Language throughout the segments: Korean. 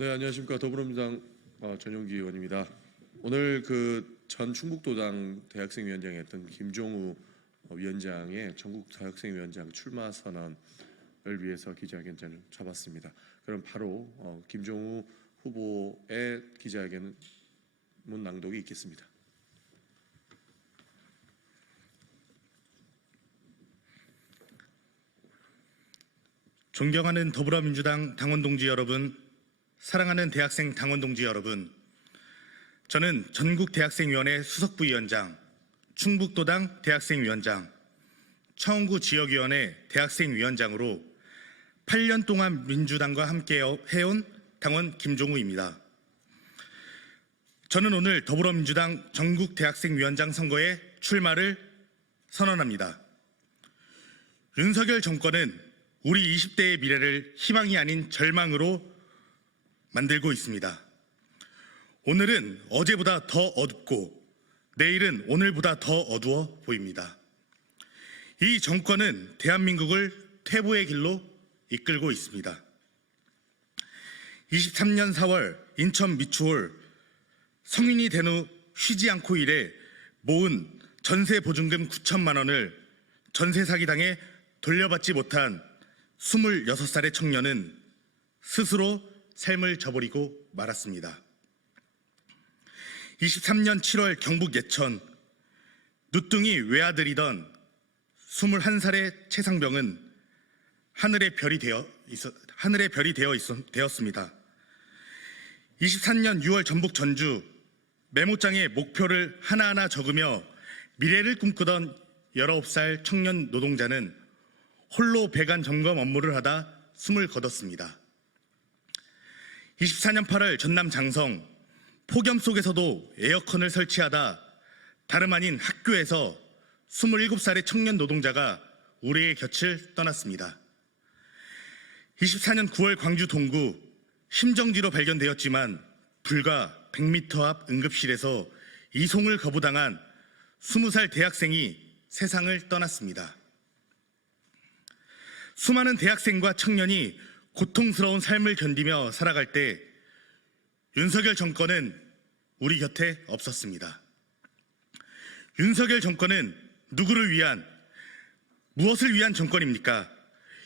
네, 안녕하십니까. 더불어민주당 전용기 의원입니다. 오늘 전 충북도당 대학생위원장이었던 김종우 위원장의 전국 대학생위원장 출마 선언을 위해서 기자회견을 잡았습니다. 그럼 바로 김종우 후보의 기자회견 문 낭독이 있겠습니다. 존경하는 더불어민주당 당원 동지 여러분, 사랑하는 대학생 당원 동지 여러분, 저는 전국대학생위원회 수석부위원장, 충북도당 대학생위원장, 청운구 지역위원회 대학생위원장으로 8년 동안 민주당과 함께 해온 당원 김종우입니다. 저는 오늘 더불어민주당 전국대학생위원장 선거에 출마를 선언합니다. 윤석열 정권은 우리 20대의 미래를 희망이 아닌 절망으로 만들고 있습니다. 오늘은 어제보다 더 어둡고 내일은 오늘보다 더 어두워 보입니다. 이 정권은 대한민국을 퇴보의 길로 이끌고 있습니다. 23년 4월 인천 미추홀 성인이 된 후 쉬지 않고 일해 모은 전세 보증금 9천만 원을 전세 사기당해 돌려받지 못한 26살의 청년은 스스로 삶을 저버리고 말았습니다. 23년 7월 경북 예천 누뚱이 외아들이던 21살의 최상병은 하늘의 별이 되었습니다. 23년 6월 전북 전주 메모장에 목표를 하나하나 적으며 미래를 꿈꾸던 19살 청년 노동자는 홀로 배관 점검 업무를 하다 숨을 거뒀습니다. 24년 8월 전남 장성 폭염 속에서도 에어컨을 설치하다 다름 아닌 학교에서 27살의 청년 노동자가 우리의 곁을 떠났습니다. 24년 9월 광주 동구 심정지로 발견되었지만 불과 100m 앞 응급실에서 이송을 거부당한 20살 대학생이 세상을 떠났습니다. 수많은 대학생과 청년이 고통스러운 삶을 견디며 살아갈 때 윤석열 정권은 우리 곁에 없었습니다. 윤석열 정권은 누구를 위한, 무엇을 위한 정권입니까?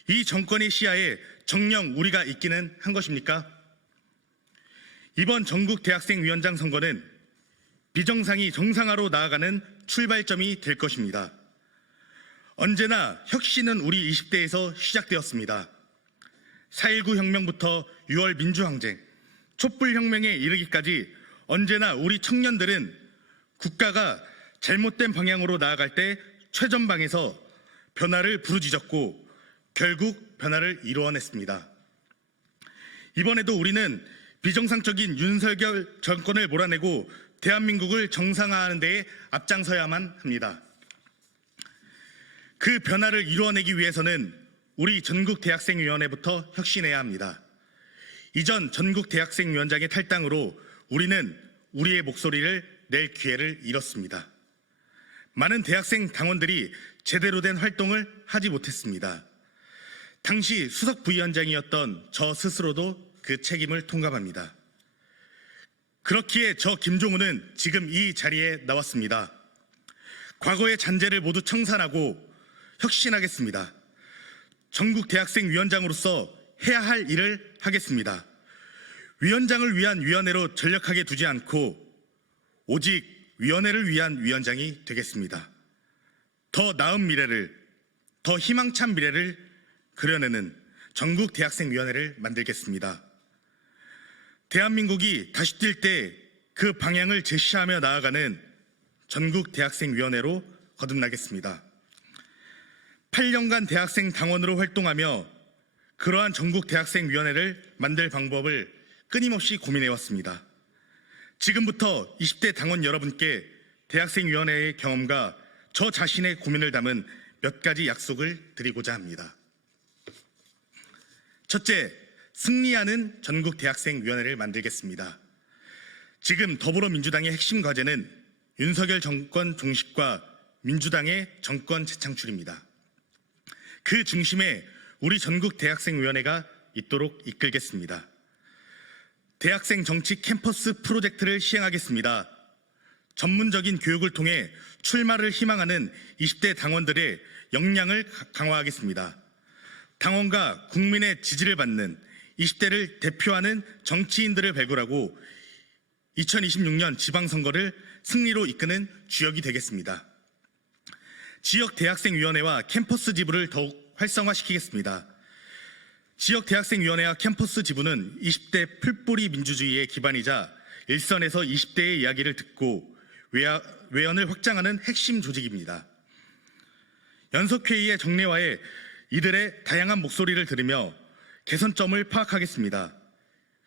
이 정권의 시야에 정녕 우리가 있기는 한 것입니까? 이번 전국 대학생위원장 선거는 비정상이 정상화로 나아가는 출발점이 될 것입니다. 언제나 혁신은 우리 20대에서 시작되었습니다. 4.19 혁명부터 6월 민주항쟁, 촛불혁명에 이르기까지 언제나 우리 청년들은 국가가 잘못된 방향으로 나아갈 때 최전방에서 변화를 부르짖었고 결국 변화를 이루어냈습니다. 이번에도 우리는 비정상적인 윤석열 정권을 몰아내고 대한민국을 정상화하는 데에 앞장서야만 합니다. 그 변화를 이루어내기 위해서는 우리 전국대학생위원회부터 혁신해야 합니다. 이전 전국대학생위원장의 탈당으로 우리는 우리의 목소리를 낼 기회를 잃었습니다. 많은 대학생 당원들이 제대로 된 활동을 하지 못했습니다. 당시 수석부위원장이었던 저 스스로도 그 책임을 통감합니다. 그렇기에 저 김종우는 지금 이 자리에 나왔습니다. 과거의 잔재를 모두 청산하고 혁신하겠습니다. 전국대학생위원장으로서 해야 할 일을 하겠습니다. 위원장을 위한 위원회로 전력하게 두지 않고 오직 위원회를 위한 위원장이 되겠습니다. 더 나은 미래를, 더 희망찬 미래를 그려내는 전국대학생위원회를 만들겠습니다. 대한민국이 다시 뛸 때 그 방향을 제시하며 나아가는 전국대학생위원회로 거듭나겠습니다. 8년간 대학생 당원으로 활동하며 그러한 전국대학생위원회를 만들 방법을 끊임없이 고민해왔습니다. 지금부터 20대 당원 여러분께 대학생위원회의 경험과 저 자신의 고민을 담은 몇 가지 약속을 드리고자 합니다. 첫째, 승리하는 전국대학생위원회를 만들겠습니다. 지금 더불어민주당의 핵심 과제는 윤석열 정권 종식과 민주당의 정권 재창출입니다. 그 중심에 우리 전국대학생위원회가 있도록 이끌겠습니다. 대학생 정치 캠퍼스 프로젝트를 시행하겠습니다. 전문적인 교육을 통해 출마를 희망하는 20대 당원들의 역량을 강화하겠습니다. 당원과 국민의 지지를 받는 20대를 대표하는 정치인들을 발굴하고 2026년 지방선거를 승리로 이끄는 주역이 되겠습니다. 지역 대학생위원회와 캠퍼스 지부를 더욱 활성화시키겠습니다. 지역 대학생위원회와 캠퍼스 지부는 20대 풀뿌리 민주주의의 기반이자 일선에서 20대의 이야기를 듣고 외연을 확장하는 핵심 조직입니다. 연석회의의 정례화에 이들의 다양한 목소리를 들으며 개선점을 파악하겠습니다.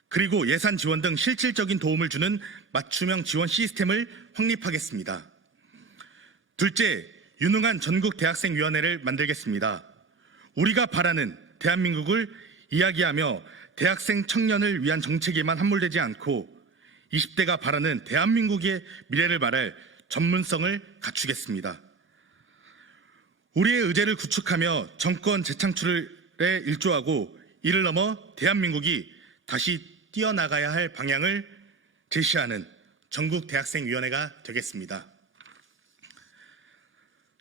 그리고 예산 지원 등 실질적인 도움을 주는 맞춤형 지원 시스템을 확립하겠습니다. 둘째, 유능한 전국 대학생위원회를 만들겠습니다. 우리가 바라는 대한민국을 이야기하며 대학생 청년을 위한 정책에만 함몰되지 않고 20대가 바라는 대한민국의 미래를 말할 전문성을 갖추겠습니다. 우리의 의제를 구축하며 정권 재창출에 일조하고 이를 넘어 대한민국이 다시 뛰어나가야 할 방향을 제시하는 전국대학생위원회가 되겠습니다.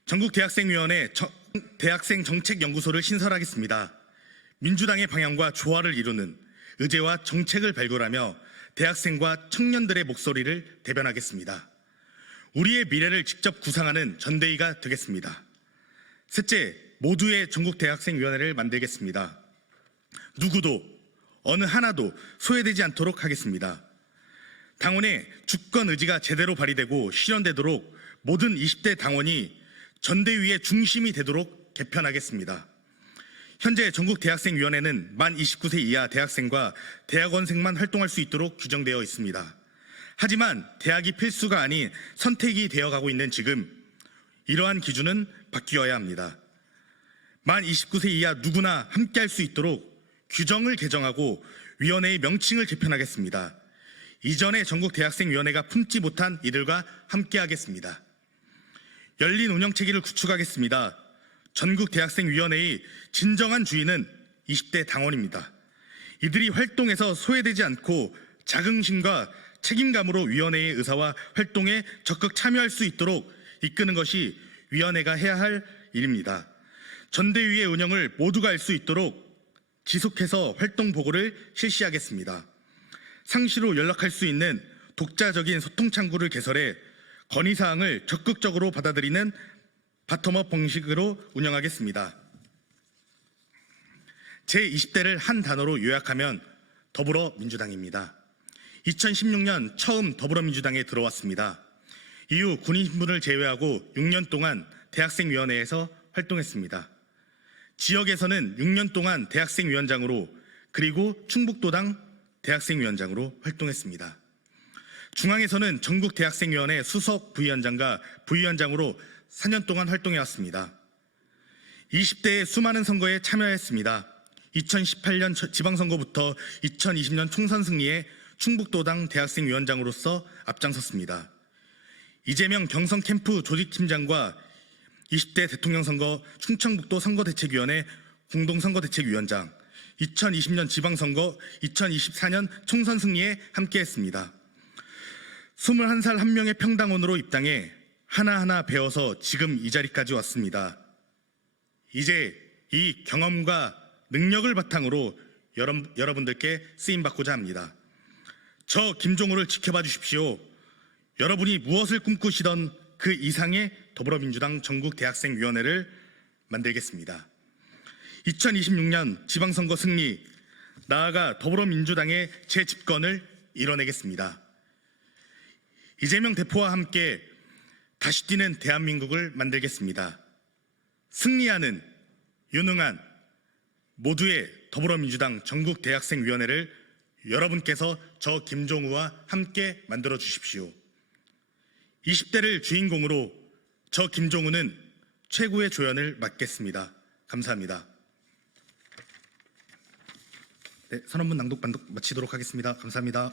전국대학생위원회 대학생 정책연구소를 신설하겠습니다. 민주당의 방향과 조화를 이루는 의제와 정책을 발굴하며 대학생과 청년들의 목소리를 대변하겠습니다. 우리의 미래를 직접 구상하는 전대의가 되겠습니다. 셋째, 모두의 전국대학생위원회를 만들겠습니다. 누구도 어느 하나도 소외되지 않도록 하겠습니다. 당원의 주권 의지가 제대로 발휘되고 실현되도록 모든 20대 당원이 전대위의 중심이 되도록 개편하겠습니다. 현재 전국대학생위원회는 만 29세 이하 대학생과 대학원생만 활동할 수 있도록 규정되어 있습니다. 하지만 대학이 필수가 아닌 선택이 되어가고 있는 지금 이러한 기준은 바뀌어야 합니다. 만 29세 이하 누구나 함께할 수 있도록 규정을 개정하고 위원회의 명칭을 개편하겠습니다. 이전에 전국대학생위원회가 품지 못한 이들과 함께하겠습니다. 열린 운영체계를 구축하겠습니다. 전국대학생위원회의 진정한 주인은 20대 당원입니다. 이들이 활동에서 소외되지 않고 자긍심과 책임감으로 위원회의 의사와 활동에 적극 참여할 수 있도록 이끄는 것이 위원회가 해야 할 일입니다. 전대위의 운영을 모두가 알 수 있도록 지속해서 활동 보고를 실시하겠습니다. 상시로 연락할 수 있는 독자적인 소통 창구를 개설해 건의사항을 적극적으로 받아들이는 바텀업 방식으로 운영하겠습니다. 제20대를 한 단어로 요약하면 더불어민주당입니다. 2016년 처음 더불어민주당에 들어왔습니다. 이후 군인 신분을 제외하고 6년 동안 대학생위원회에서 활동했습니다. 지역에서는 6년 동안 대학생위원장으로 그리고 충북도당 대학생위원장으로 활동했습니다. 중앙에서는 전국대학생위원회 수석 부위원장과 부위원장으로 4년 동안 활동해왔습니다. 20대의 수많은 선거에 참여했습니다. 2018년 지방선거부터 2020년 총선 승리에 충북도당 대학생위원장으로서 앞장섰습니다. 이재명 경선 캠프 조직팀장과 20대 대통령 선거 충청북도 선거대책위원회 공동선거대책위원장, 2020년 지방선거, 2024년 총선 승리에 함께했습니다. 21살 한 명의 평당원으로 입당해 하나하나 배워서 지금 이 자리까지 왔습니다. 이제 이 경험과 능력을 바탕으로 여러분들께 쓰임받고자 합니다. 저 김종우를 지켜봐 주십시오. 여러분이 무엇을 꿈꾸시던 그 이상의 더불어민주당 전국대학생위원회를 만들겠습니다. 2026년 지방선거 승리, 나아가 더불어민주당의 재집권을 이뤄내겠습니다. 이재명 대표와 함께 다시 뛰는 대한민국을 만들겠습니다. 승리하는 유능한 모두의 더불어민주당 전국대학생위원회를 여러분께서 저 김종우와 함께 만들어 주십시오. 20대를 주인공으로 저 김종우는 최고의 조연을 맡겠습니다. 감사합니다. 네, 선언문 낭독 마치도록 하겠습니다. 감사합니다.